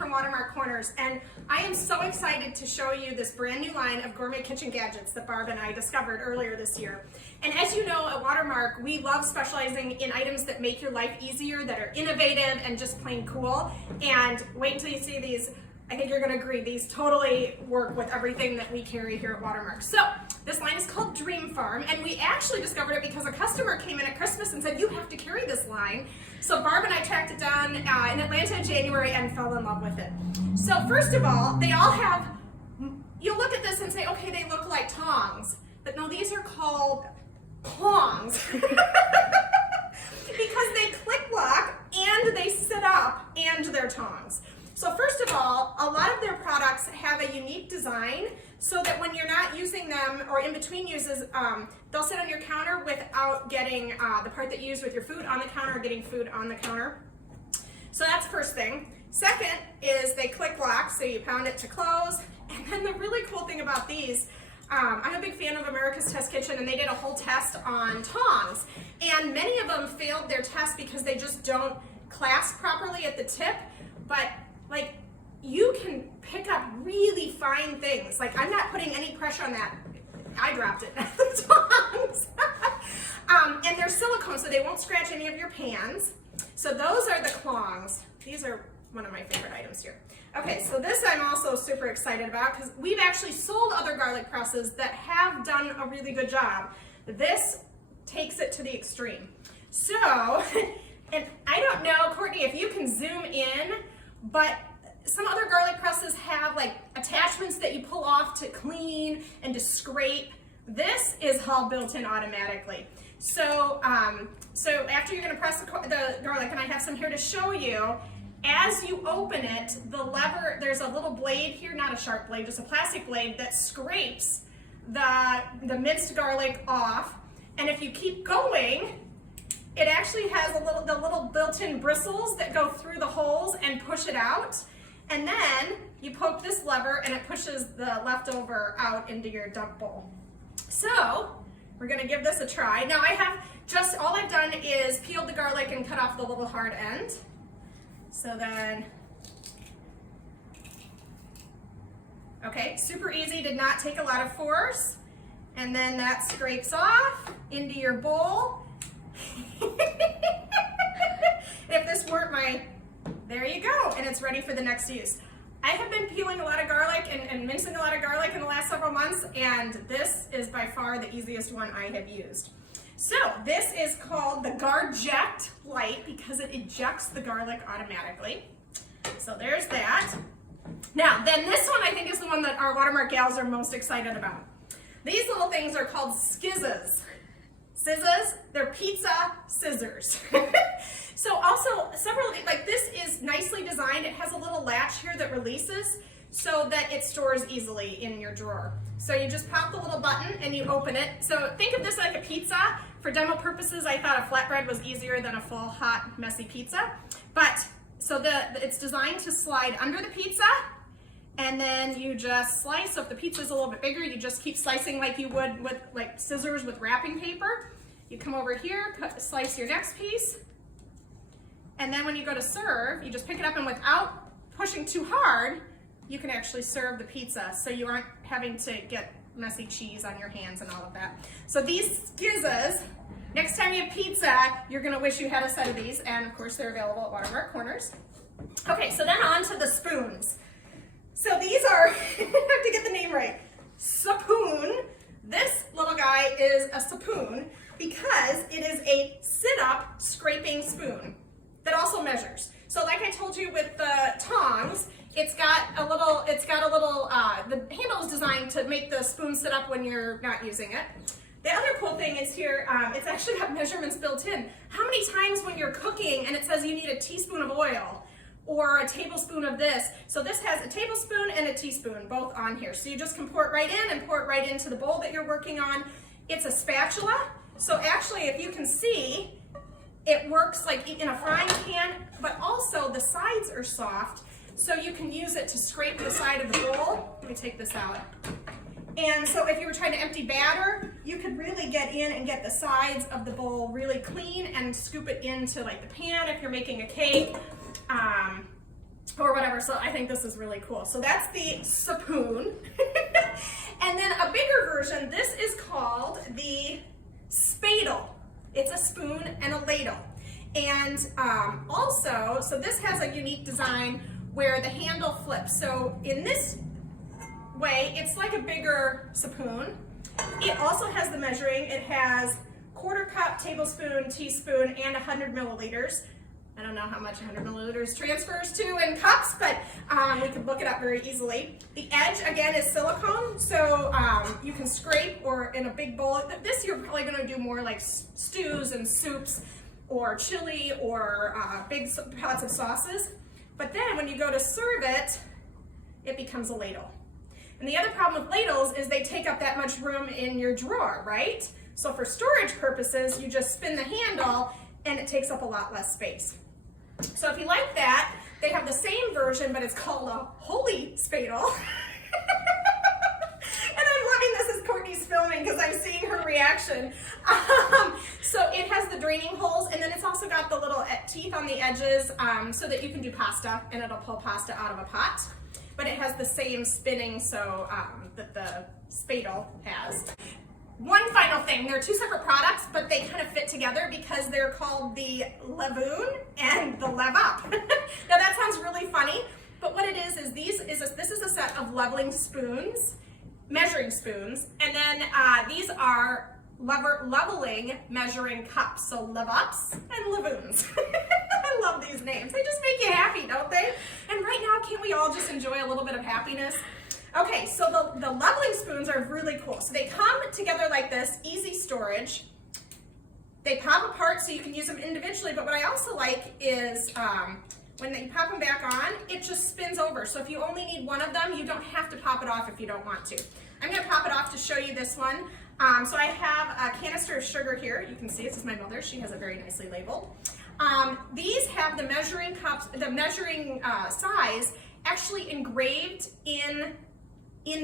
from WaterMark Corners, and I am so excited to show you this brand new line of gourmet kitchen gadgets that Barb and I discovered earlier this year. And as you know, at WaterMark, we love specializing in items that make your life easier, that are innovative and just plain cool. And wait until you see these. I think you're going to agree, these totally work with everything that we carry here at WaterMark. So this line is called Dream Farm, and we actually discovered it because a customer came in at Christmas and said, you have to carry this line. So Barb and I tracked it down in Atlanta in January and fell in love with it. So first of all, they all have, you'll look at this and say, okay, they look like tongs. But no, these are called clongs. Because they click lock and they sit up and they're tongs. So first of all, a lot of their products have a unique design so that when you're not using them or in between uses, they'll sit on your counter without getting the part that you use with your food on the counter or getting food on the counter. So that's the first thing. Second is they click lock, so you pound it to close. And then the really cool thing about these, I'm a big fan of America's Test Kitchen, and they did a whole test on tongs. And many of them failed their test because they just don't clasp properly at the tip. But like, you can pick up really fine things. Like, I'm not putting any pressure on that. I dropped it. The tongs. And they're silicone, so they won't scratch any of your pans. So those are the clongs. These are one of my favorite items here. Okay, so this I'm also super excited about because we've actually sold other garlic presses that have done a really good job. This takes it to the extreme. So, and I don't know, Courtney, if you can zoom in, but some other garlic presses have like attachments that you pull off to clean and to scrape. This is all built in automatically. So, so after you're going to press the garlic, and I have some here to show you, as you open it, the lever, there's a little blade here, not a sharp blade, just a plastic blade that scrapes the minced garlic off. And if you keep going, it actually has the little built-in bristles that go through the holes and push it out. And then you poke this lever and it pushes the leftover out into your dump bowl. So we're gonna give this a try. Now all I've done is peeled the garlic and cut off the little hard end. So then, okay, super easy, did not take a lot of force. And then that scrapes off into your bowl. If this weren't there you go, and it's ready for the next use. I have been peeling a lot of garlic and mincing a lot of garlic in the last several months, and this is by far the easiest one I have used. So this is called the Garject Light because it ejects the garlic automatically. So there's that. Now, then this one I think is the one that our WaterMark gals are most excited about. These little things are called skizzas. Scissors, they're pizza scissors. So also like this is nicely designed. It has a little latch here that releases so that it stores easily in your drawer. So you just pop the little button and you open it. So think of this like a pizza. For demo purposes, I thought a flatbread was easier than a full, hot, messy pizza. But so it's designed to slide under the pizza, and then you just slice. So if the pizza is a little bit bigger, you just keep slicing like you would with like scissors with wrapping paper. You come over here, slice your next piece, and then when you go to serve, you just pick it up, and without pushing too hard, you can actually serve the pizza, so you aren't having to get messy cheese on your hands and all of that. So these skizzas, next time you have pizza, you're gonna wish you had a set of these, and of course they're available at WaterMark Corners. Okay, so then on to the spoons. So these are, I have to get the name right, Sapoon. This little guy is a Sapoon because it is a sit-up scraping spoon that also measures. So like I told you with the tongs, the handle is designed to make the spoon sit up when you're not using it. The other cool thing is here, it's actually got measurements built in. How many times when you're cooking and it says you need a teaspoon of oil or a tablespoon of this? So this has a tablespoon and a teaspoon both on here. So you just can pour it right in and pour it right into the bowl that you're working on. It's a spatula. So actually, if you can see, it works like in a frying pan, but also the sides are soft, so you can use it to scrape the side of the bowl. Let me take this out. And so if you were trying to empty batter, you could really get in and get the sides of the bowl really clean and scoop it into like the pan if you're making a cake or whatever. before, so I think this is really cool. So that's the spoon. And then a bigger version, this is called the spadle. It's a spoon and a ladle. And also, so this has a unique design where the handle flips. So in this way, it's like a bigger spoon. It also has the measuring. It has quarter cup, tablespoon, teaspoon, and 100 milliliters. I don't know how much 100 milliliters transfers to in cups, but we could look it up very easily. The edge, again, is silicone, so you can scrape, or in a big bowl. This you're probably going to do more like stews and soups, or chili, or big pots of sauces. But then when you go to serve it, it becomes a ladle. And the other problem with ladles is they take up that much room in your drawer, right? So for storage purposes, you just spin the handle and it takes up a lot less space. So if you like that, they have the same version, but it's called a holy spadle. And I'm loving this as Courtney's filming because I'm seeing her reaction. So it has the draining holes, and then it's also got the little teeth on the edges so that you can do pasta, and it'll pull pasta out of a pot. But it has the same spinning so that the spadle has. One final thing, they're two separate products, but they kind of fit together because they're called the Levoon and the Lev Up. Now that sounds really funny, but what it is this is a set of leveling spoons, measuring spoons, and then these are leveling measuring cups, so Lev Ups and Levoons. I love these names. They just make you happy, don't they? And right now, can't we all just enjoy a little bit of happiness? Okay, so the leveling spoons are really cool. So they come together like this, easy storage. They pop apart so you can use them individually, but what I also like is when you pop them back on, it just spins over. So if you only need one of them, you don't have to pop it off if you don't want to. I'm gonna pop it off to show you this one. So I have a canister of sugar here. You can see this is my mother. She has it very nicely labeled. These have the measuring cups, the measuring size actually engraved in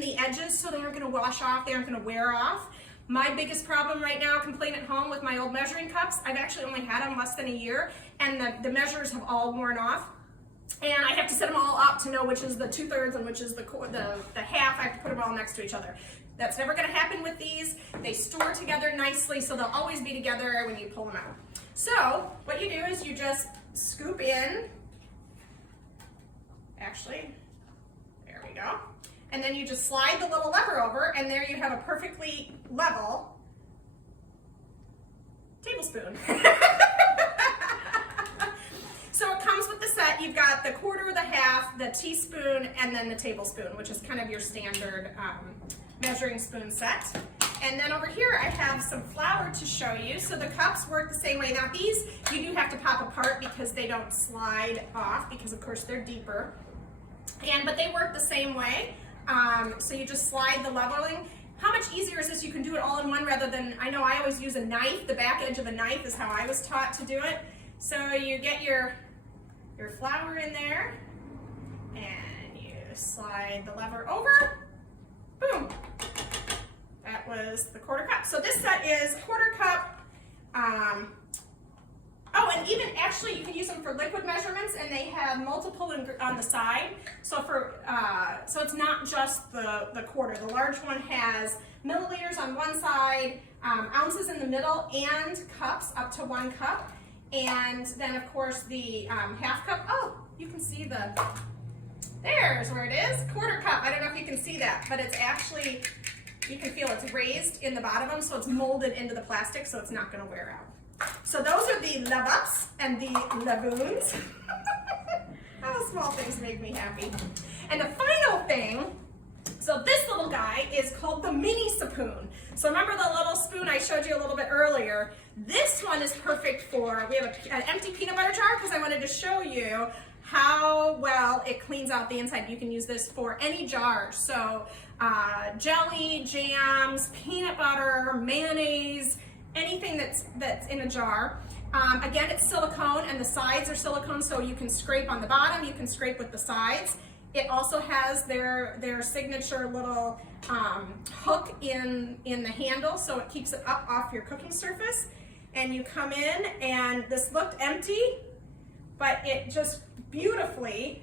the edges, so they aren't going to wash off, they aren't going to wear off. My biggest problem right now, complaint at home with my old measuring cups, I've actually only had them less than a year, and the measures have all worn off. And I have to set them all up to know which is the 2/3 and which is the half. I have to put them all next to each other. That's never going to happen with these. They store together nicely, so they'll always be together when you pull them out. So what you do is you just scoop in, actually, there we go. And then you just slide the little lever over, and there you have a perfectly level tablespoon. So it comes with the set. You've got the quarter, the half, the teaspoon, and then the tablespoon, which is kind of your standard measuring spoon set. And then over here I have some flour to show you. So the cups work the same way. Now these you do have to pop apart because they don't slide off, because of course they're deeper. But they work the same way. So you just slide the leveling. How much easier is this? You can do it all in one rather than, I know I always use a knife. The back edge of a knife is how I was taught to do it. So you get your flour in there and you slide the lever over. Boom. That was the quarter cup. So this set is quarter cup. Oh, and even actually you can use them for liquid measurements, and they have multiple on the side. So so it's not just the quarter. The large one has milliliters on one side, ounces in the middle, and cups up to 1 cup. And then of course the half cup. Oh, you can see there's where it is, quarter cup. I don't know if you can see that, but it's actually, you can feel it's raised in the bottom of them, so it's molded into the plastic, so it's not going to wear out. So those are the Lev Ups and the Levoons. Oh, small things make me happy. And the final thing, so this little guy is called the mini spoon. So remember the little spoon I showed you a little bit earlier? This one is perfect for, we have an empty peanut butter jar because I wanted to show you how well it cleans out the inside. You can use this for any jar. So jelly, jams, peanut butter, mayonnaise, anything that's in a jar. Again, it's silicone, and the sides are silicone, so you can scrape on the bottom, you can scrape with the sides. It also has their signature little hook in the handle, so it keeps it up off your cooking surface. And you come in, and this looked empty, but it just beautifully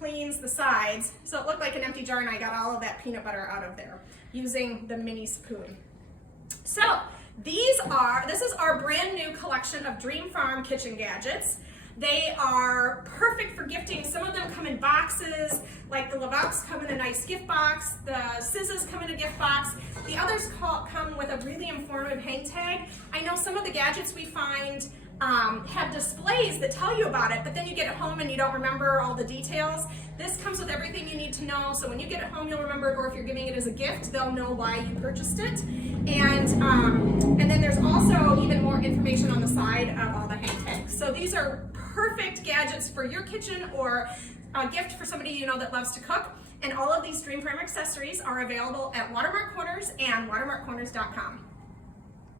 cleans the sides, so it looked like an empty jar, and I got all of that peanut butter out of there using the mini spoon. So this is our brand new collection of Dream Farm kitchen gadgets. They are perfect for gifting. Some of them come in boxes, like the Lavaux come in a nice gift box, the scissors come in a gift box. The others come with a really informative hang tag. I know some of the gadgets we find have displays that tell you about it, but then you get it home and you don't remember all the details. This comes with everything you need to know, so when you get it home you'll remember it, or if you're giving it as a gift, they'll know why you purchased it. And then there's also even more information on the side of all the hang tags. So these are perfect gadgets for your kitchen or a gift for somebody you know that loves to cook. And all of these Dream Farm accessories are available at WaterMark Corners and WaterMarkCorners.com.